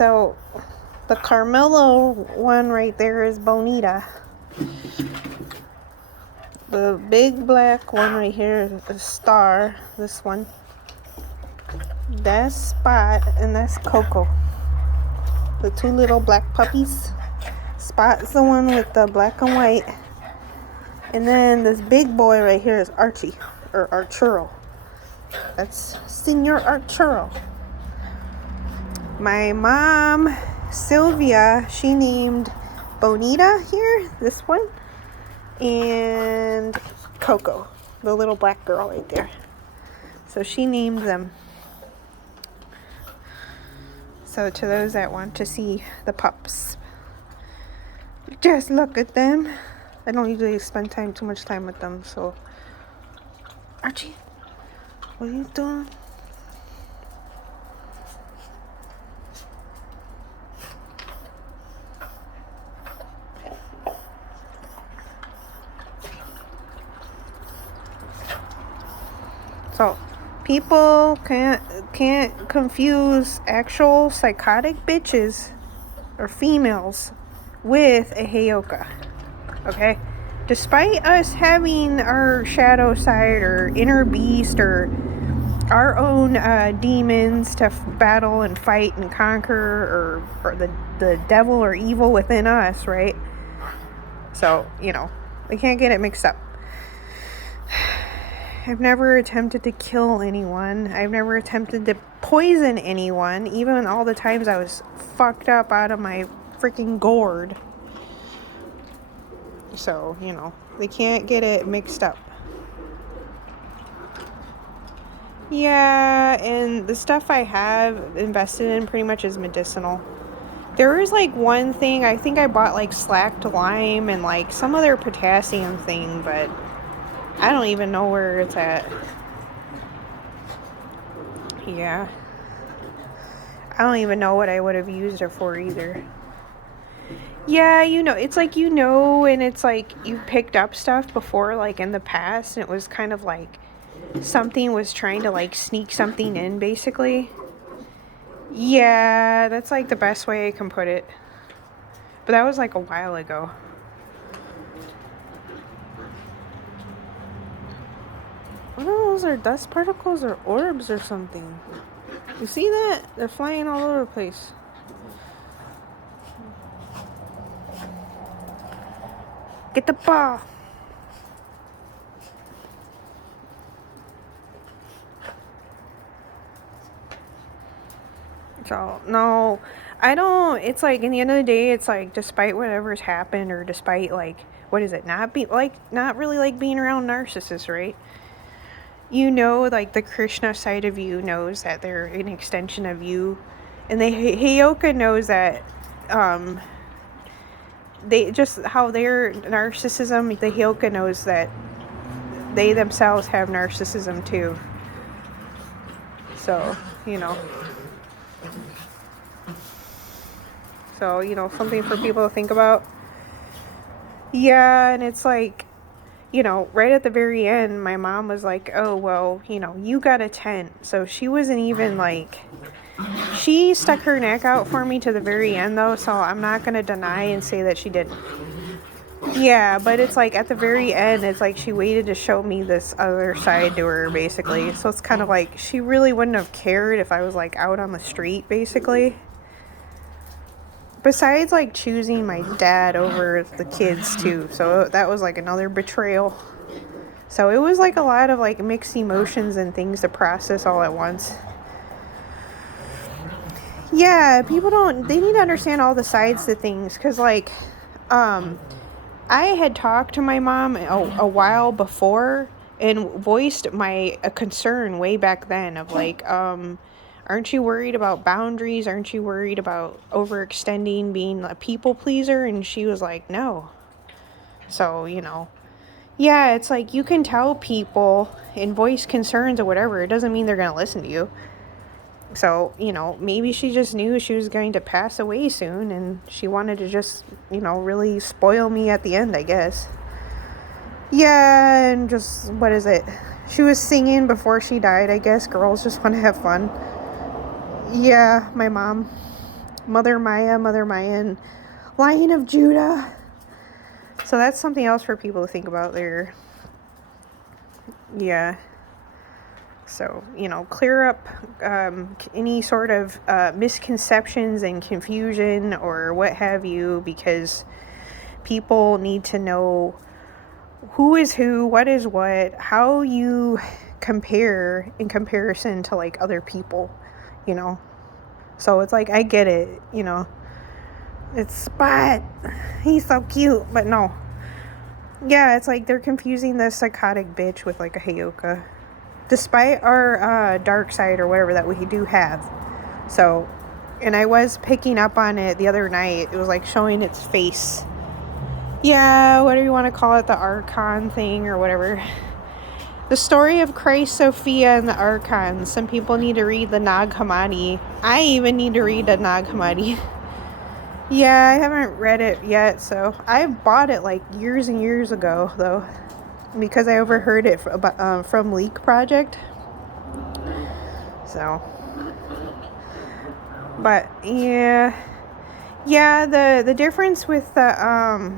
So the Carmelo one right there is Bonita. The big black one right here is the Star. This one. That's Spot and that's Coco. The two little black puppies. Spot's the one with the black and white. And then this big boy right here is Archie. Or Arturo. That's Senor Arturo. My mom, Sylvia, she named Bonita here, this one, and Coco, the little black girl right there. So she named them. So to those that want to see the pups, just look at them. I don't usually spend too much time with them, so. Archie, what are you doing? So, people can't confuse actual psychotic bitches or females with a Heyoka. Okay? Despite us having our shadow side or inner beast or our own demons to battle and fight and conquer, or the devil or evil within us, right? So, we can't get it mixed up. I've never attempted to kill anyone. I've never attempted to poison anyone, even all the times I was fucked up out of my freaking gourd. So, they can't get it mixed up. Yeah, and the stuff I have invested in pretty much is medicinal. There is one thing, I think I bought slacked lime and some other potassium thing, but I don't even know where it's at. Yeah. I don't even know what I would have used it for either. Yeah, it's and it's you've picked up stuff before, in the past, and it was kind of something was trying to sneak something in, basically. Yeah, that's the best way I can put it. But that was a while ago. What are those? Are dust particles or orbs or something? You see that? They're flying all over the place. Get the ball. So, no, I don't, it's in the end of the day, it's despite whatever's happened, or despite what is it, not really being around narcissists, right? The Krishna side of you knows that they're an extension of you, and the Heyoka knows that, they just, how their narcissism, the Heyoka knows that they themselves have narcissism too. So, So, something for people to think about. Yeah, and it's right at the very end, my mom was oh, well, you got a tent. So she wasn't even she stuck her neck out for me to the very end, though, so I'm not going to deny and say that she didn't. Yeah, but it's at the very end, it's she waited to show me this other side to her, basically. So it's kind of she really wouldn't have cared if I was out on the street, basically. Besides choosing my dad over the kids too, so that was another betrayal. So it was a lot of mixed emotions and things to process all at once. Yeah, they need to understand all the sides to things, because I had talked to my mom a while before and voiced my concern way back then of aren't you worried about boundaries? Aren't you worried about overextending, being a people pleaser? And she was no. So, yeah, it's you can tell people and voice concerns or whatever. It doesn't mean they're going to listen to you. So, maybe she just knew she was going to pass away soon, and she wanted to just, really spoil me at the end, I guess. Yeah, and just, what is it? She was singing before she died, I guess. Girls just want to have fun. Yeah, my mom. Mother Maya, and Lion of Judah. So that's something else for people to think about there. Yeah. So, clear up any sort of misconceptions and confusion or what have you, because people need to know who is who, what is what, how you compare in comparison to like other people, So it's like, I get it, It's Spot. He's so cute, but no. Yeah, it's like they're confusing the psychotic bitch with like a Hayoka. Despite our dark side or whatever that we do have. So, and I was picking up on it the other night. It was like showing its face. Yeah, whatever you want to call it, the Archon thing or whatever. The story of Christ, Sophia, and the Archons. Some people need to read the Nag Hammadi. I even need to read the Nag Hammadi. Yeah, I haven't read it yet, so I bought it like years and years ago, though, because I overheard it from Leak Project. So, but yeah, the difference with the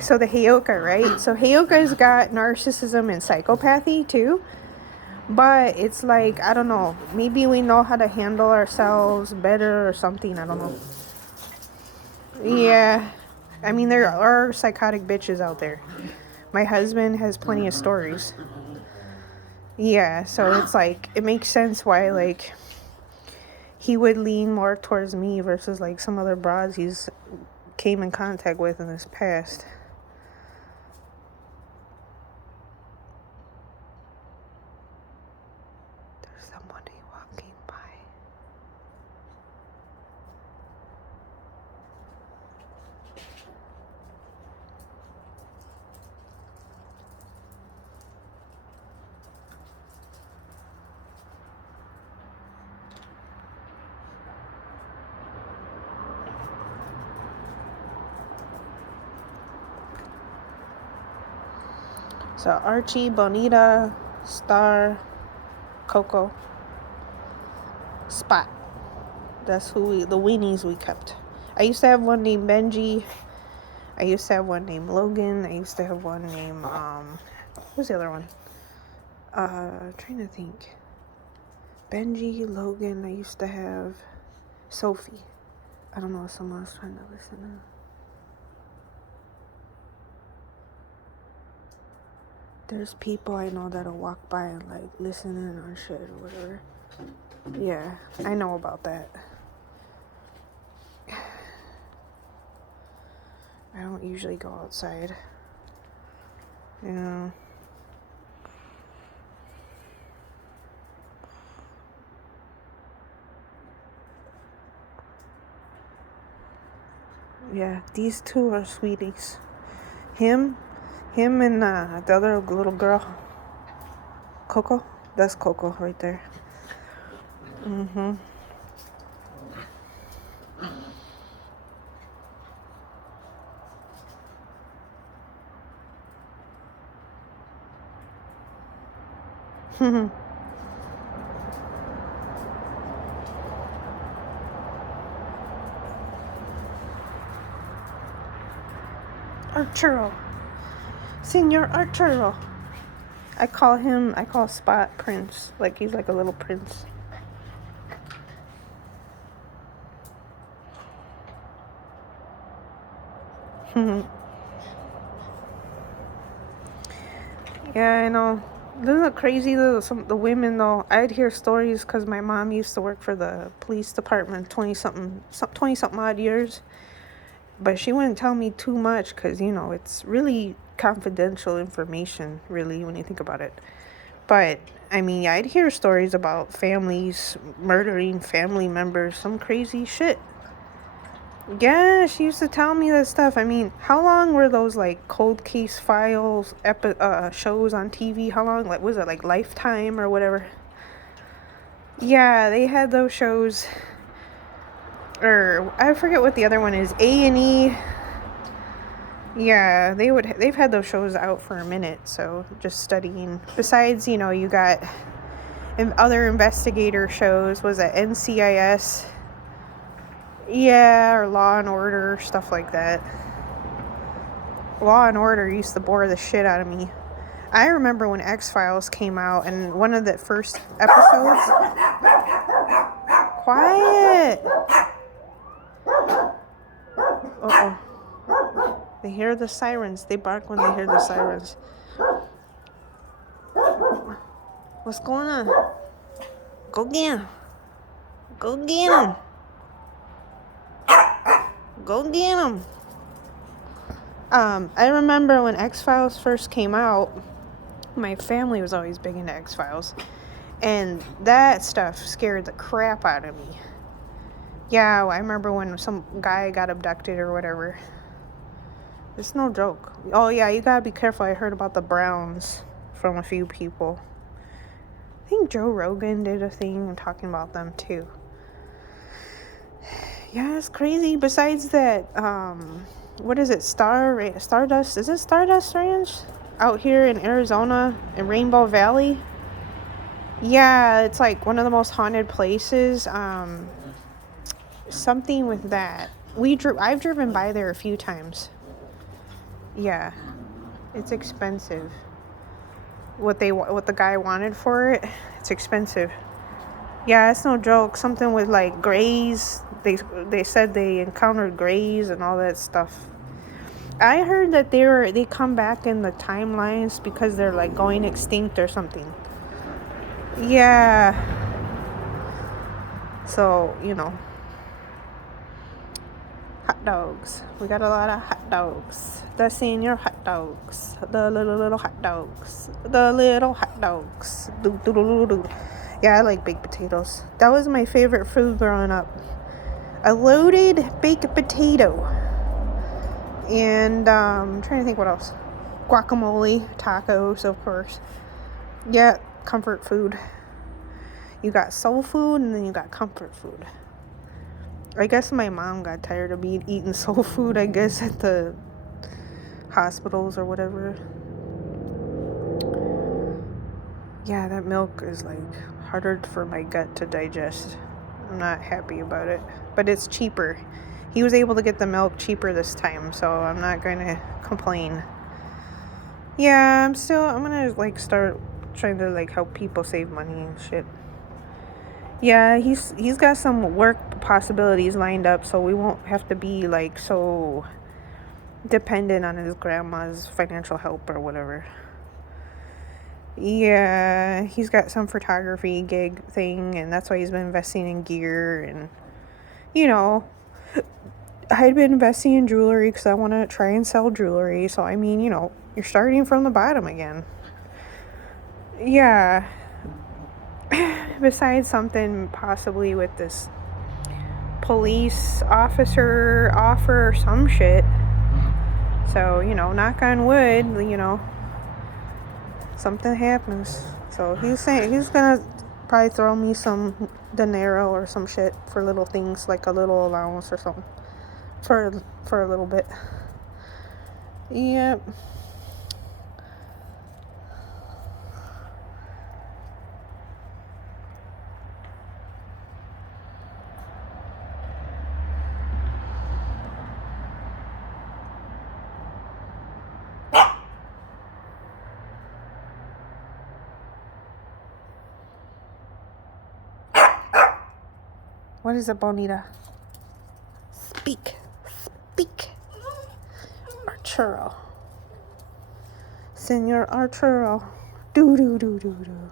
so the Hayoka, right? So Hayoka's got narcissism and psychopathy too, but it's like, I don't know, maybe we know how to handle ourselves better or something. I don't know. Yeah, I mean, there are psychotic bitches out there. My husband has plenty of stories. Yeah, so it's like, it makes sense why, like, he would lean more towards me versus, like, some other broads he's came in contact with in his past. There's somebody walking by. So Archie, Bonita, Star, Coco, Spot. That's the weenies we kept. I used to have one named Benji. I used to have one named Logan. I used to have one named, who's the other one? Trying to think. Benji, Logan. I used to have Sophie. I don't know if someone was trying to listen to. There's people I know that'll walk by and like listening or shit or whatever. Yeah, I know about that. I don't usually go outside. Yeah. Yeah, these two are sweeties. Him and the other little girl, Coco. That's Coco right there. Mm-hmm. Arturo. Senor Arturo. I call Spot Prince. Like, he's like a little prince. Yeah, I know. Isn't it crazy though? The women though, I'd hear stories because my mom used to work for the police department 20 something odd years, but she wouldn't tell me too much because it's really confidential information, really, when you think about it. But I mean, I'd hear stories about families murdering family members, some crazy shit. Yeah, she used to tell me that stuff. I mean, how long were those like cold case files shows on TV? How long? Like, was it like Lifetime or whatever? Yeah, they had those shows. Or I forget what the other one is. A&E. Yeah, they've had those shows out for a minute. So just studying. Besides, you got other investigator shows. Was it NCIS? Yeah, or Law and Order, stuff like that. Law and Order used to bore the shit out of me. I remember when X-Files came out, and one of the first episodes... Quiet! Uh-oh. They hear the sirens. They bark when they hear the sirens. What's going on? Go get him. Go get him. Go get him. I remember when X-Files first came out, my family was always big into X-Files. And that stuff scared the crap out of me. Yeah, I remember when some guy got abducted or whatever. It's no joke. Oh, yeah, you gotta be careful. I heard about the Browns from a few people. I think Joe Rogan did a thing talking about them, too. Yeah, it's crazy. Besides that, what is it? Stardust? Is it Stardust Ranch? Out here in Arizona, in Rainbow Valley? Yeah, it's like one of the most haunted places. Something with that. I've driven by there a few times. Yeah, it's expensive. What the guy wanted for it, it's expensive. Yeah, it's no joke. Something with like grays. They said they encountered grays and all that stuff. I heard that they come back in the timelines because they're like going extinct or something. Yeah. So, hot dogs. We got a lot of hot dogs. The senior hot dogs. The little hot dogs. The little hot dogs. Yeah, I like baked potatoes. That was my favorite food growing up. A loaded baked potato. And I'm trying to think what else. Guacamole, tacos, of course. Yeah, comfort food. You got soul food and then you got comfort food. I guess my mom got tired of me eating soul food, I guess, at the hospitals or whatever. Yeah, that milk is like harder for my gut to digest. I'm not happy about it. But it's cheaper. He was able to get the milk cheaper this time, so I'm not going to complain. Yeah, I'm gonna like start trying to like help people save money and shit. Yeah, he's got some work possibilities lined up, so we won't have to be like so dependent on his grandma's financial help or whatever. Yeah, he's got some photography gig thing, and that's why he's been investing in gear. And I'd been investing in jewelry because I want to try and sell jewelry. So I mean, you're starting from the bottom again. Yeah. Besides something possibly with this police officer offer or some shit. So, knock on wood, something happens. So he's saying he's gonna probably throw me some dinero or some shit for little things, like a little allowance or something. For a little bit. Yep. What is it, Bonita? Speak. Arturo. Senor Arturo. Do.